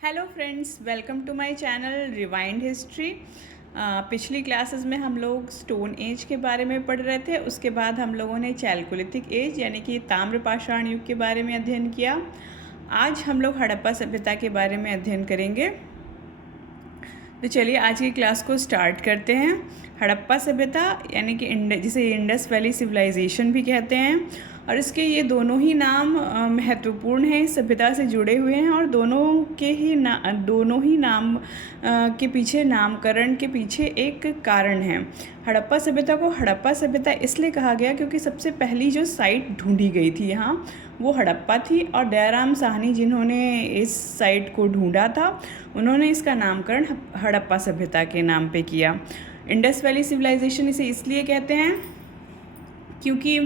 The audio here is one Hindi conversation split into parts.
Hello friends, welcome to my channel rewind history. पिछली क्लासेस में हम लोग स्टोन एज के बारे में पढ़ रहे थे। उसके बाद हम लोगों ने चैल्कोलिथिक एज यानी कि ताम्रपाषाण युग के बारे में अध्ययन किया। आज हम लोग हड़प्पा सभ्यता के बारे में अध्ययन करेंगे। तो चलिए आज की क्लास को स्टार्ट करते हैं। हड़प्पा सभ्यता यानी कि जिसे इंडस वैली सिविलाइजेशन भी कहते हैं, और इसके ये दोनों ही नाम महत्वपूर्ण हैं, इस सभ्यता से जुड़े हुए हैं, और दोनों ही नाम के पीछे, नामकरण के पीछे एक कारण है। हड़प्पा सभ्यता को हड़प्पा सभ्यता इसलिए कहा गया क्योंकि सबसे पहली जो साइट ढूंढी गई थी यहाँ वो हड़प्पा थी, और दयाराम साहनी जिन्होंने इस साइट को ढूंढा था उन्होंने इसका नामकरण हड़प्पा सभ्यता के नाम पे किया। इंडस वैली सिविलाइजेशन इसे इसलिए कहते हैं क्योंकि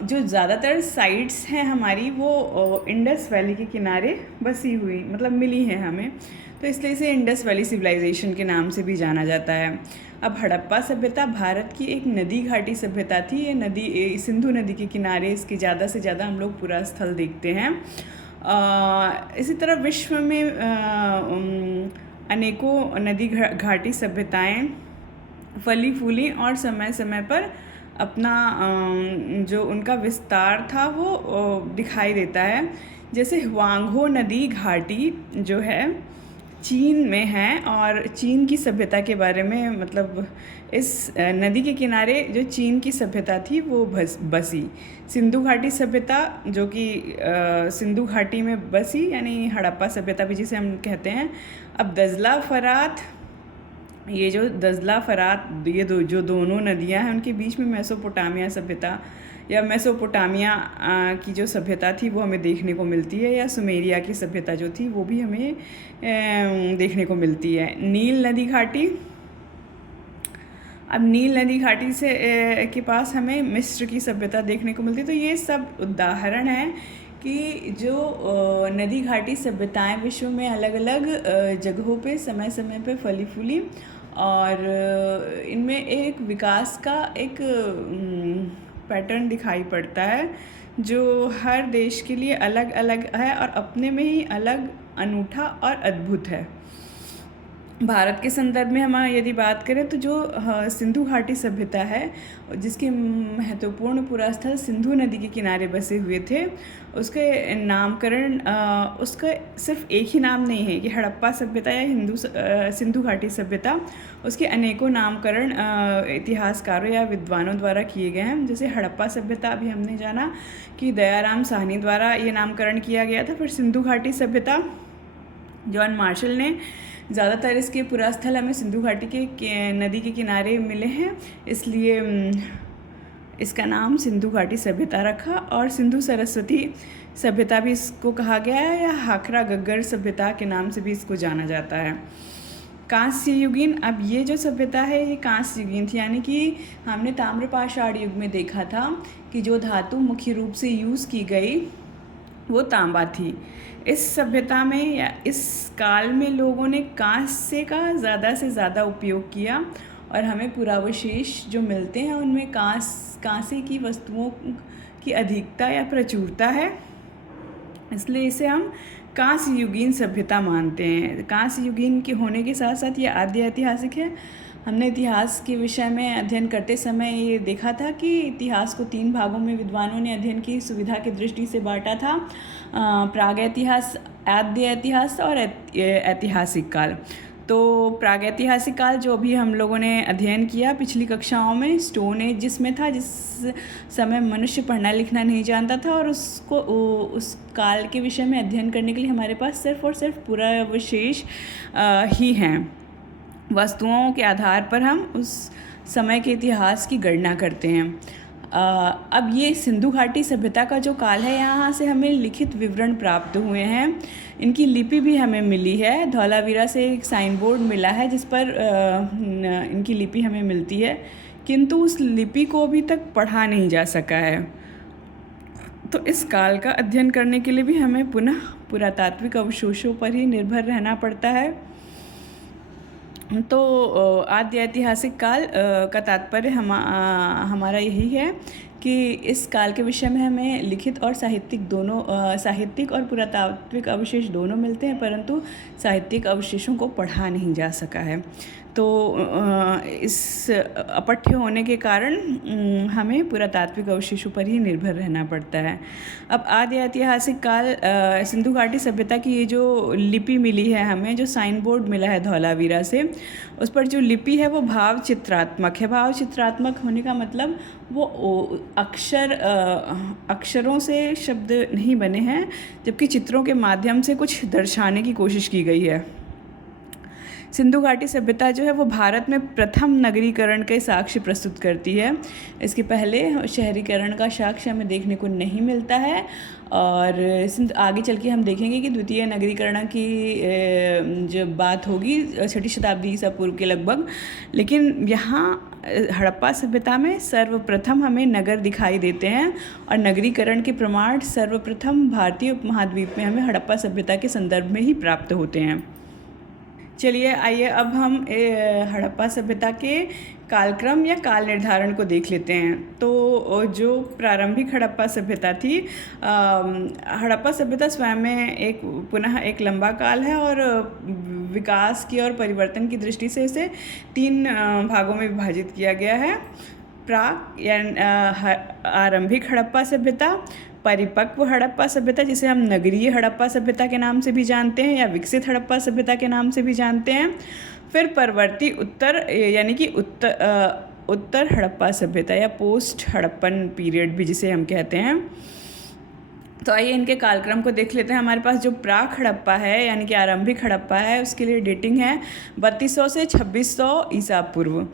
जो ज़्यादातर साइट्स हैं हमारी वो इंडस वैली के किनारे बसी हुई, मतलब मिली हैं हमें, तो इसलिए इसे इंडस वैली सिविलाइजेशन के नाम से भी जाना जाता है। अब हड़प्पा सभ्यता भारत की एक नदी घाटी सभ्यता थी। ये नदी सिंधु नदी के किनारे इसके ज़्यादा से ज़्यादा हम लोग पूरा स्थल देखते हैं। इसी तरह विश्व में अनेकों नदी घाटी सभ्यताएं फली फूली और समय समय पर अपना जो उनका विस्तार था वो दिखाई देता है। जैसे ह्वांगहो नदी घाटी जो है चीन में है, और चीन की सभ्यता के बारे में, मतलब इस नदी के किनारे जो चीन की सभ्यता थी वो बसी। सिंधु घाटी सभ्यता जो कि सिंधु घाटी में बसी, यानी हड़प्पा सभ्यता भी जिसे हम कहते हैं। अब दजला फरात, ये जो दजला फरात, ये जो दोनों नदियां हैं उनके बीच में मेसोपोटामिया सभ्यता या मेसोपोटामिया की जो सभ्यता थी वो हमें देखने को मिलती है, या सुमेरिया की सभ्यता जो थी वो भी हमें देखने को मिलती है। नील नदी घाटी, अब नील नदी घाटी से के पास हमें मिस्र की सभ्यता देखने को मिलती है। तो ये सब उदाहरण हैं कि जो नदी घाटी सभ्यताएं विश्व में अलग अलग जगहों पे समय समय पे फली फूली, और इनमें एक विकास का एक पैटर्न दिखाई पड़ता है जो हर देश के लिए अलग अलग है और अपने में ही अलग, अनूठा और अद्भुत है। भारत के संदर्भ में हम यदि बात करें तो जो सिंधु घाटी सभ्यता है जिसके महत्वपूर्ण पुरा स्थल सिंधु नदी के किनारे बसे हुए थे, उसके नामकरण, उसका सिर्फ एक ही नाम नहीं है कि हड़प्पा सभ्यता या सिंधु घाटी सभ्यता। उसके अनेकों नामकरण इतिहासकारों या विद्वानों द्वारा किए गए हैं। जैसे हड़प्पा सभ्यता अभी हमने जाना कि दयाराम साहनी द्वारा ये नामकरण किया गया था। फिर सिंधु घाटी सभ्यता जॉन मार्शल ने, ज़्यादातर इसके पुरास्थल हमें सिंधु घाटी के नदी के किनारे मिले हैं, इसलिए इसका नाम सिंधु घाटी सभ्यता रखा। और सिंधु सरस्वती सभ्यता भी इसको कहा गया है, या हाखरा गग्गर सभ्यता के नाम से भी इसको जाना जाता है। कांस्य युगीन, अब ये जो सभ्यता है ये कांस्य युगीन थी, यानी कि हमने ताम्रपाषाण युग में देखा था कि जो धातु मुख्य रूप से यूज़ की गई वो तांबा थी। इस सभ्यता में या इस काल में लोगों ने कांस्य का ज़्यादा से ज़्यादा उपयोग किया, और हमें पुरावशेष जो मिलते हैं उनमें कांस्य की वस्तुओं की अधिकता या प्रचुरता है, इसलिए इसे हम कांस्य युगीन सभ्यता मानते हैं। कांस्य युगीन के होने के साथ साथ ये आद्य ऐतिहासिक है। हमने इतिहास के विषय में अध्ययन करते समय ये देखा था कि इतिहास को 3 भागों में विद्वानों ने अध्ययन की सुविधा की दृष्टि से बांटा था, प्रागैतिहास, आद्य ऐतिहास और ऐतिहासिक काल। तो प्रागैतिहासिक काल जो अभी हम लोगों ने अध्ययन किया पिछली कक्षाओं में, स्टोन एज जिसमें था, जिस समय मनुष्य पढ़ना लिखना नहीं जानता था, और उस काल के विषय में अध्ययन करने के लिए हमारे पास सिर्फ और सिर्फ पुरावशेष ही हैं। वस्तुओं के आधार पर हम उस समय के इतिहास की गणना करते हैं। अब ये सिंधु घाटी सभ्यता का जो काल है, यहाँ से हमें लिखित विवरण प्राप्त हुए हैं। इनकी लिपि भी हमें मिली है। धौलावीरा से एक साइन बोर्ड मिला है जिस पर इनकी लिपि हमें मिलती है, किंतु उस लिपि को अभी तक पढ़ा नहीं जा सका है। तो इस काल का अध्ययन करने के लिए भी हमें पुनः पुरातात्विक अवशेषों पर ही निर्भर रहना पड़ता है। तो आद्य ऐतिहासिक काल का तात्पर्य हमारा यही है कि इस काल के विषय में हमें लिखित और साहित्यिक दोनों साहित्यिक और पुरातात्विक अवशेष दोनों मिलते हैं, परंतु साहित्यिक अवशेषों को पढ़ा नहीं जा सका है। तो इस अपठ्य होने के कारण हमें पुरातात्विक अवशेषों पर ही निर्भर रहना पड़ता है। अब आदि ऐतिहासिक काल सिंधु घाटी सभ्यता की ये जो लिपि मिली है हमें, जो साइन बोर्ड मिला है धौलावीरा से, उस पर जो लिपि है वो भाव चित्रात्मक है। भाव चित्रात्मक होने का मतलब वो अक्षरों से शब्द नहीं बने हैं, जबकि चित्रों के माध्यम से कुछ दर्शाने की कोशिश की गई है। सिंधु घाटी सभ्यता जो है वो भारत में प्रथम नगरीकरण के साक्ष्य प्रस्तुत करती है। इसके पहले शहरीकरण का साक्ष्य हमें देखने को नहीं मिलता है, और आगे चल के हम देखेंगे कि द्वितीय नगरीकरण की जो बात होगी 6वीं शताब्दी ईसा पूर्व के लगभग। लेकिन यहाँ हड़प्पा सभ्यता में सर्वप्रथम हमें नगर दिखाई देते हैं, और नगरीकरण के प्रमाण सर्वप्रथम भारतीय उपमहाद्वीप में हमें हड़प्पा सभ्यता के संदर्भ में ही प्राप्त होते हैं। चलिए आइए अब हम हड़प्पा सभ्यता के कालक्रम या काल निर्धारण को देख लेते हैं। तो जो प्रारंभिक हड़प्पा सभ्यता थी, हड़प्पा सभ्यता स्वयं में पुनः एक लंबा काल है, और विकास की और परिवर्तन की दृष्टि से इसे 3 भागों में विभाजित किया गया है। प्राक या आरंभिक हड़प्पा सभ्यता, परिपक्व हड़प्पा सभ्यता जिसे हम नगरीय हड़प्पा सभ्यता के नाम से भी जानते हैं या विकसित हड़प्पा सभ्यता के नाम से भी जानते हैं, फिर परवर्ती उत्तर यानी कि उत्तर हड़प्पा सभ्यता या पोस्ट हड़प्पन पीरियड भी जिसे हम कहते हैं। तो आइए इनके कालक्रम को देख लेते हैं। हमारे पास जो प्राक हड़प्पा है यानी कि आरंभिक हड़प्पा है, उसके लिए डेटिंग है 3200 से 2600 ईसा पूर्व।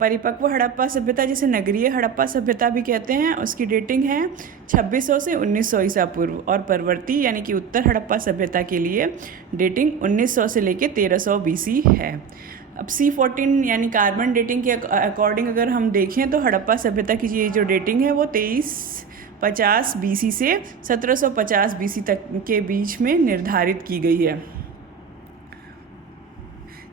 परिपक्व हड़प्पा सभ्यता जिसे नगरीय हड़प्पा सभ्यता भी कहते हैं, उसकी डेटिंग है 2600 से 1900 ईसा पूर्व, और परवर्ती यानी कि उत्तर हड़प्पा सभ्यता के लिए डेटिंग 1900 से लेकर 1300 BC है। अब C14 यानी कार्बन डेटिंग के अकॉर्डिंग अगर हम देखें तो हड़प्पा सभ्यता की ये जो डेटिंग है वो 2350 BC से 1750 BC तक के बीच में निर्धारित की गई है।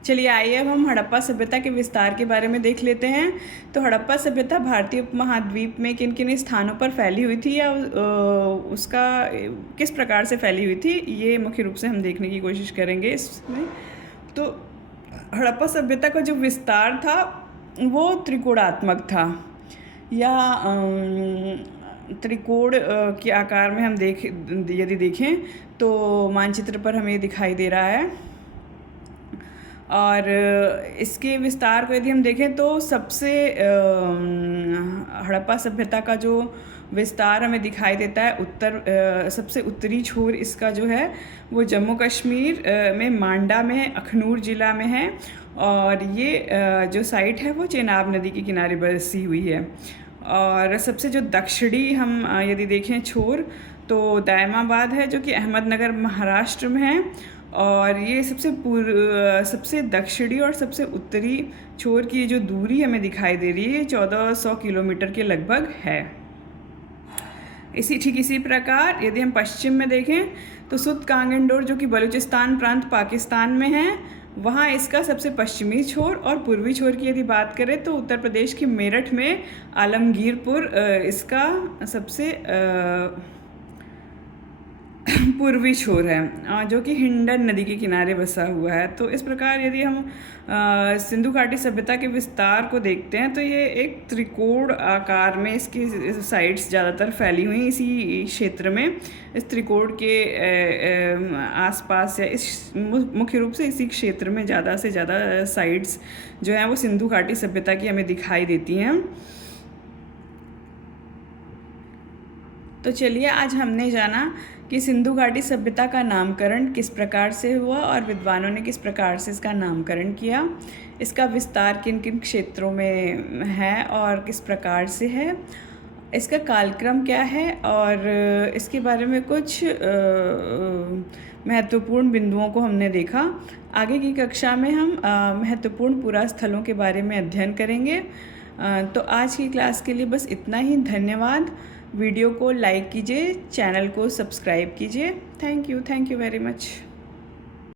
चलिए आइए अब हम हड़प्पा सभ्यता के विस्तार के बारे में देख लेते हैं। तो हड़प्पा सभ्यता भारतीय उपमहाद्वीप में किन किन स्थानों पर फैली हुई थी या उसका किस प्रकार से फैली हुई थी, ये मुख्य रूप से हम देखने की कोशिश करेंगे इसमें। तो हड़प्पा सभ्यता का जो विस्तार था वो त्रिकोणात्मक था, या त्रिकोण के आकार में हम यदि देखें तो मानचित्र पर हमें दिखाई दे रहा है। और इसके विस्तार को यदि हम देखें तो सबसे हड़प्पा सभ्यता का जो विस्तार हमें दिखाई देता है सबसे उत्तरी छोर इसका जो है वो जम्मू कश्मीर में मांडा में अखनूर ज़िला में है, और ये जो साइट है वो चेनाब नदी के किनारे बसी हुई है। और सबसे जो दक्षिणी हम यदि देखें छोर तो दायमाबाद है जो कि अहमदनगर महाराष्ट्र में है, और ये सबसे दक्षिणी और सबसे उत्तरी छोर की जो दूरी हमें दिखाई दे रही है 1400 किलोमीटर के लगभग है। इसी प्रकार यदि हम पश्चिम में देखें तो सुत कांगेंडोर जो कि बलूचिस्तान प्रांत पाकिस्तान में है, वहाँ इसका सबसे पश्चिमी छोर, और पूर्वी छोर की यदि बात करें तो उत्तर प्रदेश के मेरठ में आलमगीरपुर इसका सबसे पूर्वी छोर है, जो कि हिंडन नदी के किनारे बसा हुआ है। तो इस प्रकार यदि हम सिंधु घाटी सभ्यता के विस्तार को देखते हैं तो ये एक त्रिकोण आकार में इसकी साइड्स ज़्यादातर फैली हुई इसी क्षेत्र में, इस त्रिकोण के आसपास या इस मुख्य रूप से इसी क्षेत्र में ज़्यादा से ज़्यादा साइड्स जो हैं वो सिंधु घाटी सभ्यता की हमें दिखाई देती हैं। तो चलिए आज हमने जाना कि सिंधु घाटी सभ्यता का नामकरण किस प्रकार से हुआ और विद्वानों ने किस प्रकार से इसका नामकरण किया, इसका विस्तार किन किन क्षेत्रों में है और किस प्रकार से है, इसका कालक्रम क्या है, और इसके बारे में कुछ महत्वपूर्ण बिंदुओं को हमने देखा। आगे की कक्षा में हम महत्वपूर्ण पुरास्थलों के बारे में अध्ययन करेंगे। तो आज की क्लास के लिए बस इतना ही। धन्यवाद। वीडियो को लाइक कीजिए, चैनल को सब्सक्राइब कीजिए। Thank you very much.